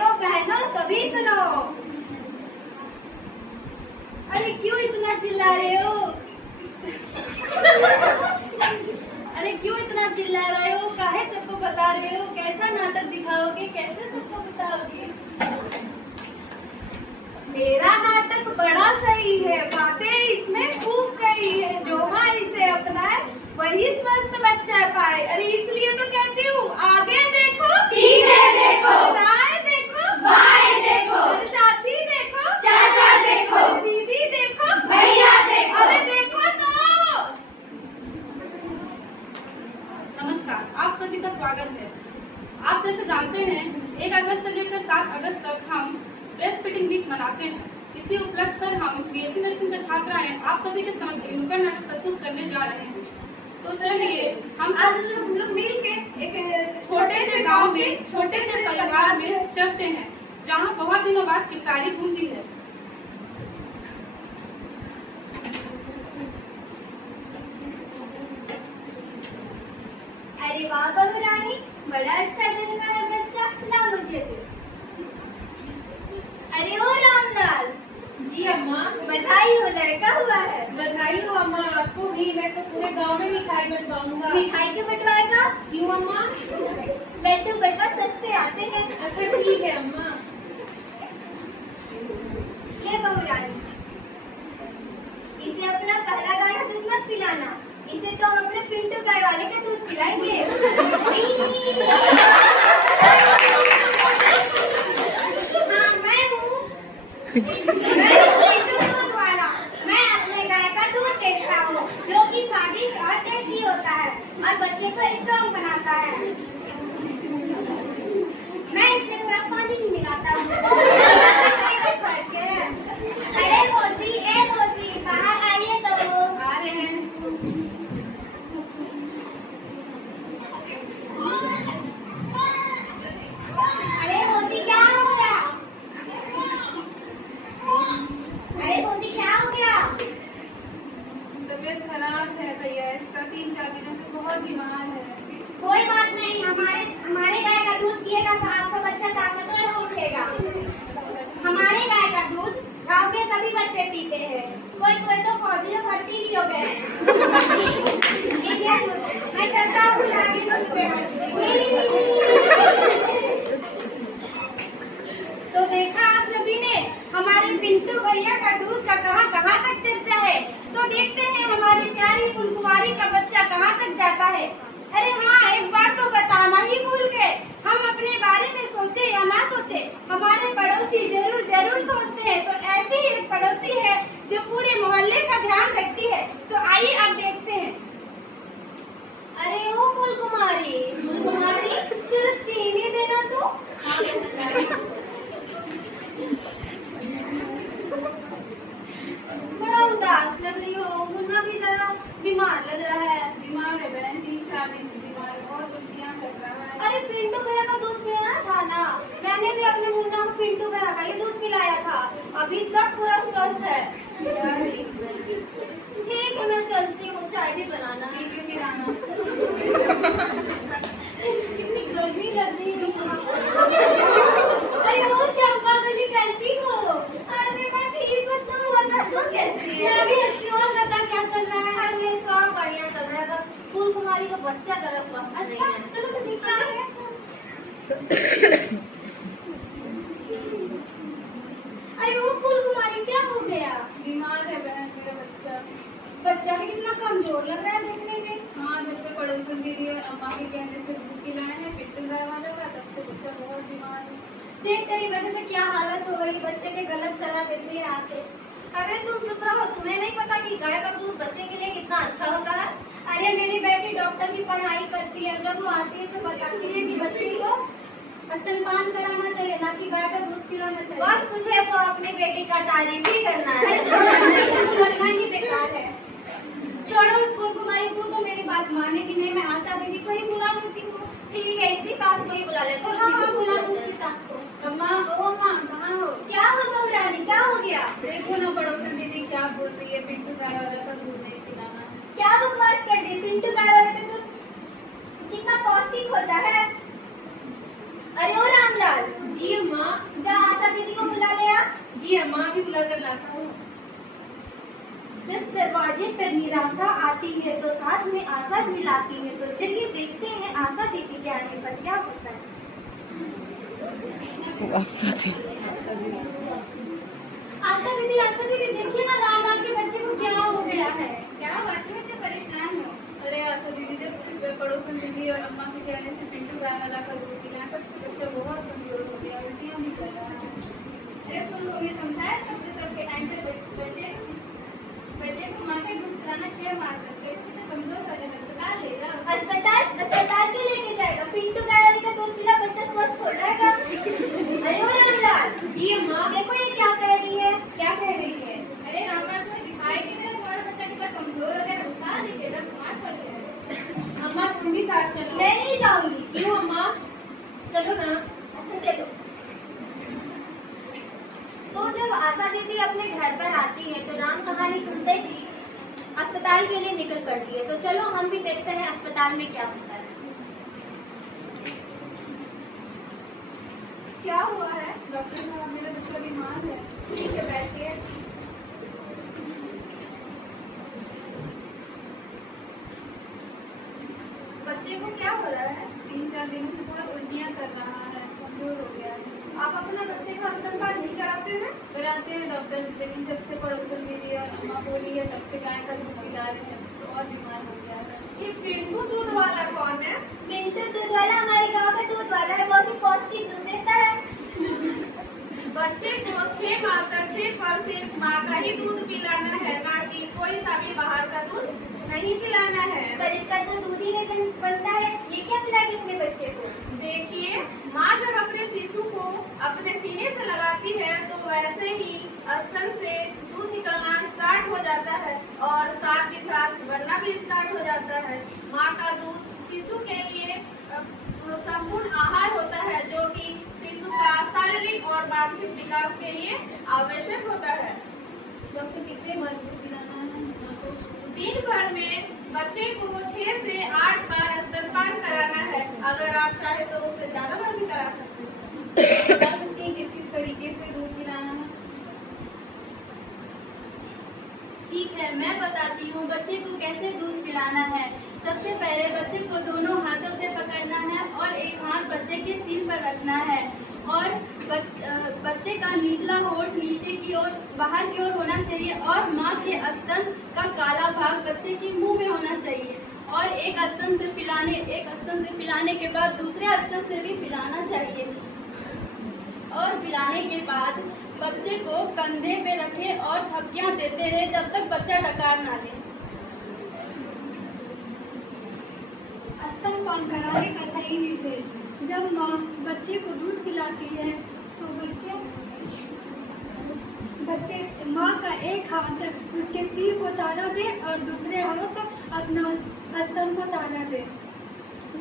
भाइयों बहनों सभी सुनो। अरे क्यों इतना चिल्ला रहे हो? अरे क्यों इतना चिल्ला रहे हो? काहे सबको बता रहे हो? कैसा नाटक दिखाओगे? कैसे सबको बताओगे? मेरा नाटक बड़ा सही है, बातें इसमें खूब कही है। जो माँ इसे अपनाए वही स्वस्थ बच्चा पाए। अरे इसलिए तो कहती हूँ, आगे देखो, पीछे देखो, दाएं देखो, बाएं देखो, अरे चाची देखो, चाचा देखो, अरे दीदी देखो, भैया देखो। अरे देखो तो। नमस्कार, आप सभी का स्वागत है। आप जैसे जानते हैं 1 अगस्त से लेकर 7 अगस्त तक हम ब्रेस्ट फीडिंग वीक मनाते हैं। इसी उपलक्ष्य पर हम बीएससी नर्सिंग के छात्राएं आप सभी के समक्ष नुक्कड़ नाटक प्रस्तुत करने जा रहे हैं। तो चलिए हम आज हम लोग मिल के एक छोटे से गांव में छोटे से परिवार में चलते हैं, जहां बहुत दिनों बाद किलकारी गूंजी है। अरे वाह बहू रानी, बड़ा अच्छा जन्मा है बच्चा, ला मुझे दे। अरे ओ रामलाल, जी अम्मा, बधाई हो, लड़का हुआ है। बधाई हो अम्मा, आपको भी। मैं तो पूरे गांव में मिठाई बंटवाऊंगा। मिठाई क्यों बंटवाएगा? क्यों अम्मा? लड्डू बंटवा सस्ते आते हैं। अच्छा ठीक है अम्मा। ले बहू रानी, इसे अपना पहला गाढ़ा दूध मत पिलाना, इसे तो हम अपने पिंटू गाय वाले का दूध पिलाएंगे। हाँ, मैं हूँ। मैं पिंटू दूध वाला। मैं अपने गाय का दूध बेचता हूँ, जो कि स्वादिष्ट और टेस्टी होता है और बच्चे को स्ट्रॉन्ग बनाता है। मैं इसमें थोड़ा पानी भी मिलाता हूँ। फर्क है। अरे मोदी, ए मोदी, बाहर आइए तो। आ रहे हैं। अरे मोदी क्या हो गया? अरे मोदी क्या हो गया? तबीयत खराब है भैया, इसका 3-4 दिनों से बहुत बीमार है। कोई बात नहीं, हमारे गाय का दूध पिएगा तो आपका बच्चा ताकतवर हो उठेगा। हमारे गाय का दूध गांव के सभी बच्चे पीते हैं। कोई कोई तो फौजी में भर्ती भी हो गए हैं। मैं चलता हूँ आगे तो देखा आप सभी ने हमारे पिंटू भैया का दूध का कहाँ तक चर्चा है। तो देखते हैं हमारी प्यारी फुलकुमारी का बच्चा कहाँ तक जाता है। अरे हाँ, एक बात तो बताना ही भूल गए। हम अपने बारे में सोचे या ना सोचे, हमारे पड़ोसी जरूर जरूर सोचते हैं। तो ऐसी ही एक पड़ोसी है जो पूरे मोहल्ले का ध्यान रखती है। तो आइए अब देखते हैं। अरे ओ फूलकुमारी, फूलकुमारी जरा चीनी देना तो। बड़ा उदास लग रही हो, मुन्ना भी जरा बीमार लग रहा है। बीमार है बहन, 3-4 दिन से बीमार है, बहुत उल्टियाँ कर रहा है। अरे पिंटू भैया का दूध पिलाना था ना, मैंने भी अपने मुन्ना को पिंटू भैया का ही दूध पिलाया था, अभी तक पूरा स्वस्थ है। ठीक है, मैं चलती हूँ, चाय भी बनाना है। ठीक है, फिर आना। कितनी गर्मी लग रही है यहाँ। अरे वो चंपा गली कैसी हो? अरे मैं ठीक हूँ, तुम बता तू कैसी है? मैं भी अच्छी हूँ, बता क्या चल रहा है? अरे सब बढ़िया चल रहा है, बस फूलकुमारी का बच्चा जरा स्वस्थ नहीं है। अच्छा, चलो तो देखते हैं। अरे वो फूलकुमारी क्या हो गया? बीमार है बहन मेरा बच्चा। बच्चा भी कितना कमजोर लग रहा है देखने में। हाँ, जब से पड़ोसन दीदी और अम्मा के कहने से दूध पिलाए हैं पिंटू गाय वाले का, तब से बच्चा बहुत बीमार है। देख तेरी वजह से क्या हालत हो गई, बच्चे के गलत सलाह देते हैं आके। अरे तुम चुप रहो, तुम्हें नहीं पता कि गाय का दूध बच्चे के लिए कितना अच्छा होता है? अरे मेरी बेटी डॉक्टर की पढ़ाई करती है, जब वो आती है तो बताती है कि बच्चे को स्तनपान कराना चाहिए, ना कि गाय का दूध पिलाना चाहिए। बस तुझे तो अपनी बेटी का तारीफ ही करना है। करना ही बेकार है। छोड़ो फूलकुमारी, तू तो मेरी बात मानेगी नहीं। मैं आशा दीदी को ही बुला लेती हूँ। ठीक है, इसकी सास को ही बुला लेती हूँ। हाँ, बुला दो उसकी सास को। अम्मा, ओ अम्मा, कहाँ हो? क्या हो बहू रानी, क्या हो गया? देखो ना पड़ोसन दीदी क्या बोल रही है, पिंटू गाय वाला का दूध नहीं पिलाना। क्या बकवास कर दी? पिंटू गाय वाले का दूध कितना पौष्टिक होता है। अरे ओ रामलाल, जी अम्मा। जब दरवाजे पर निराशा आती है तो साथ में आशा भी लाती है। तो चलिए देखते हैं आशा दीदी के आने पर क्या होता है। आशा दीदी देखिए ना, लाल के बच्चे को क्या हो गया है? क्या बात है, इतने परेशान हो? अरे आशा दीदी, जब पड़ोसन दीदी और अम्मा के कहने से पिंटू गाय वाला का दूध पिलाया तब से बच्चा बहुत कमजोर हो गया, उल्टियाँ भी कर रहा है। अरे तुम लोग ये समझाया अपने सबके टाइम पे बच्चे को माँ का दूध पिलाना चाहिए, मार करके तो कमजोर कर देगा। अस्पताल ले जाओ। अस्पताल के लेके जाएगा। पिंटू गाय का दूध पिला बच्चा स्वस्थ हो जाएगा। अरे ओ रामलाल जी अम्मा। देखो ये क्या कह रही है, क्या कह रही है। अरे रामलाल, तुम्हें दिखाई नहीं दे रहा तुम्हारा बच्चा कितना कमजोर हो गया? उठा लेके जब बीमार पड़ गया। अम्मा तुम भी साथ चलो। मैं नहीं जाऊंगी। क्यों अम्मा? चलो ना। अच्छा चलो। तो जब आशा दीदी अपने घर पर आती है तो राम कहानी सुनते ही अस्पताल के लिए निकल पड़ती है। तो चलो हम भी देखते हैं अस्पताल में क्या होता है। क्या हुआ है? डॉक्टर साहब, मेरा बच्चा बीमार है। ठीक है, बैठिए। बच्चे को क्या हो रहा है? 3-4 दिनों से बहुत उल्टियाँ कर रहा है, कमजोर हो गया है। आप अपने बच्चे का स्तनपान नहीं कराते हैं? कराते हैं डॉक्टर, लेकिन जब से पड़ोसन दीदी और अम्मा बोली है तब से गाय का दूध पिला रहे हैं तो और बीमार हो गया है। ये पिंटू दूध वाला कौन है? पिंटू दूध वाला हमारे गांव का दूध वाला है, बहुत ही पौष्टिक दूध देता है। बच्चे को 6 माह तक सिर्फ माँ का ही दूध पिलाना है, ना कि कोई सा भी बाहर का दूध नहीं पिलाना है। पर इसका तो दूध ही नहीं बनता है, ये क्या पिलाएगी अपने बच्चे को? देखिए, माँ जब अपने शिशु को अपने सीने से लगाती है तो वैसे ही स्तन से दूध निकलना स्टार्ट हो जाता है और साथ ही साथ बनना भी स्टार्ट हो जाता है। माँ का दूध शिशु के लिए संपूर्ण आहार होता है, जो कि शिशु का शारीरिक और मानसिक विकास के लिए आवश्यक होता है। डॉक्टर, कितने बार दूध पिलाना है? दिन भर में बच्चे को 6 से 8 बार स्तनपान कराना है। अगर आप चाहे तो उससे ज्यादा बार भी करा सकते हैं। बता सकती हैं किस किस तरीके से दूध पिलाना है? ठीक है, मैं बताती हूँ बच्चे को कैसे दूध पिलाना है। सबसे पहले बच्चे को दोनों हाथों से पकड़ना है और एक हाथ बच्चे के सीन पर रखना है और बच्चे का निचला होंठ नीचे की ओर बाहर की ओर होना चाहिए और माँ के स्तन का काला भाग बच्चे के मुंह में होना चाहिए और एक स्तन से पिलाने के बाद दूसरे स्तन से भी पिलाना चाहिए और पिलाने के बाद बच्चे को कंधे पे रखें और थपकियां देते रहे जब तक बच्चा डकार ना ले। स्तनपान कराने का सही निर्देश। जब माँ बच्चे को दूध पिलाती है तो माँ का एक हाथ उसके सिर को सहारा दे और दूसरे हाथ अपना स्तन को सहारा दे।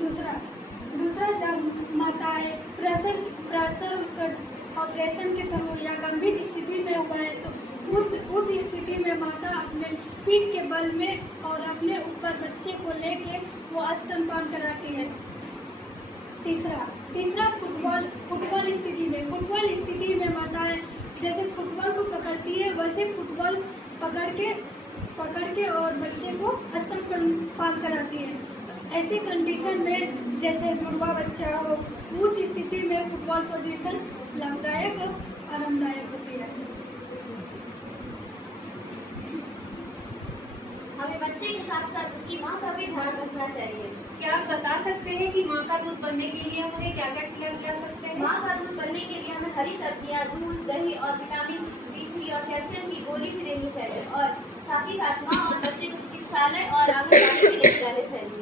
दूसरा जब माताएं प्रसव उसका ऑपरेशन के थ्रू या गंभीर स्थिति में हुआ है तो उस स्थिति में माता अपने पीठ के बल में और अपने ऊपर बच्चे को लेके वो स्तनपान कराती है। तीसरा फुटबॉल स्थिति में माताएं जैसे फुटबॉल को पकड़ती है वैसे फुटबॉल पकड़ के और बच्चे को स्तनपान कराती है। ऐसे कंडीशन में जैसे जुड़वा बच्चा हो उस स्थिति में फुटबॉल पोजीशन लाभदायक और आरामदायक होती है। हमें बच्चे के साथ साथ उसकी माँ का भी ध्यान रखना चाहिए। क्या आप बता सकते हैं कि माँ का दूध बनने के लिए हमें क्या क्या किया जा सकते हैं? माँ का दूध बनने के लिए हमें हरी सब्जियाँ, दूध, दही और विटामिन D3 और कैल्शियम की गोली भी देनी चाहिए और साथ ही साथ माँ और बच्चे को चिकित्सालय और आंगनबाड़ी भी ले जाने चाहिए।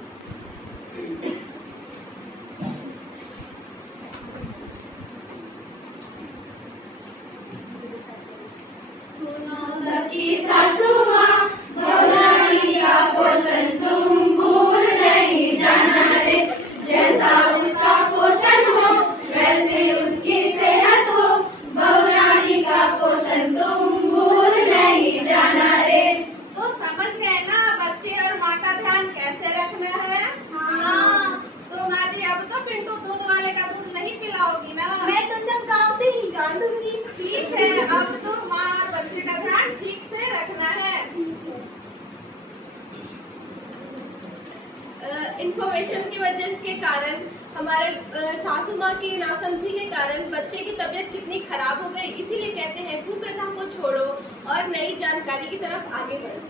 सासू माँ बहुरानी का पोषण तुम भूल नहीं जाना रे। जैसा उसका पोषण हो वैसे उसकी सेहत हो। बहुरानी का पोषण तुम भूल नहीं जाना रे। तो समझ गए ना बच्चे और माँ का ध्यान कैसे रखना है? हाँ, तो माँ जी अब तो पिंटू दूध वाले का दूध नहीं पिलाओगी ना? मैं तो सब गाँव से ही निकाल दूंगी। ठीक है, अब तो माँ और बच्चे का ध्यान ठीक से रखना है। इंफॉर्मेशन की वजह के कारण, हमारे सासू माँ की नासमझी के कारण बच्चे की तबीयत कितनी खराब हो गई। इसीलिए कहते हैं कुप्रथा को छोड़ो और नई जानकारी की तरफ आगे बढ़ो।